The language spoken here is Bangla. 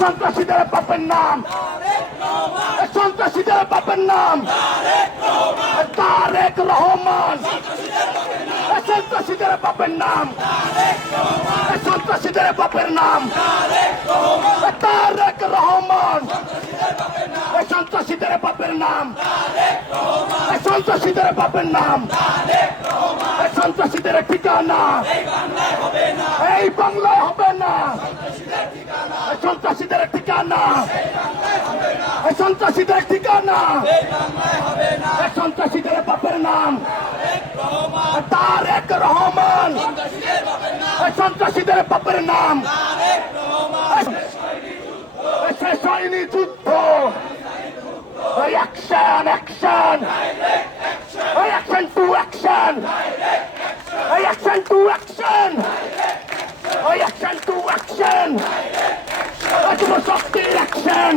সন্ত্রাসীদের বাপের নাম, সন্ত্রাসীদের বাপের নাম তারেক রহমান, সন্ত্রাসীদের বাপের নাম, সন্ত্রাসীদের বাপের নাম তারেক রহমান, সন্ত্রাসীদের বাপের নাম, সন্ত্রাসীদের বাপের নাম, সন্ত্রাসীদের ঠিকানা এই বাংলায় হবে না, সন্ত্রাসীদের ঠিকানা, সন্ত্রাসীদের ঠিকানা, সন্ত্রাসীদের বাপের নাম তারেক রহমান, সন্ত্রাসীদের বাপের নাম শেষ হয়নি যুদ্ধ, action action, action to action, action to action, action to action, শক্তির অ্যাকশন।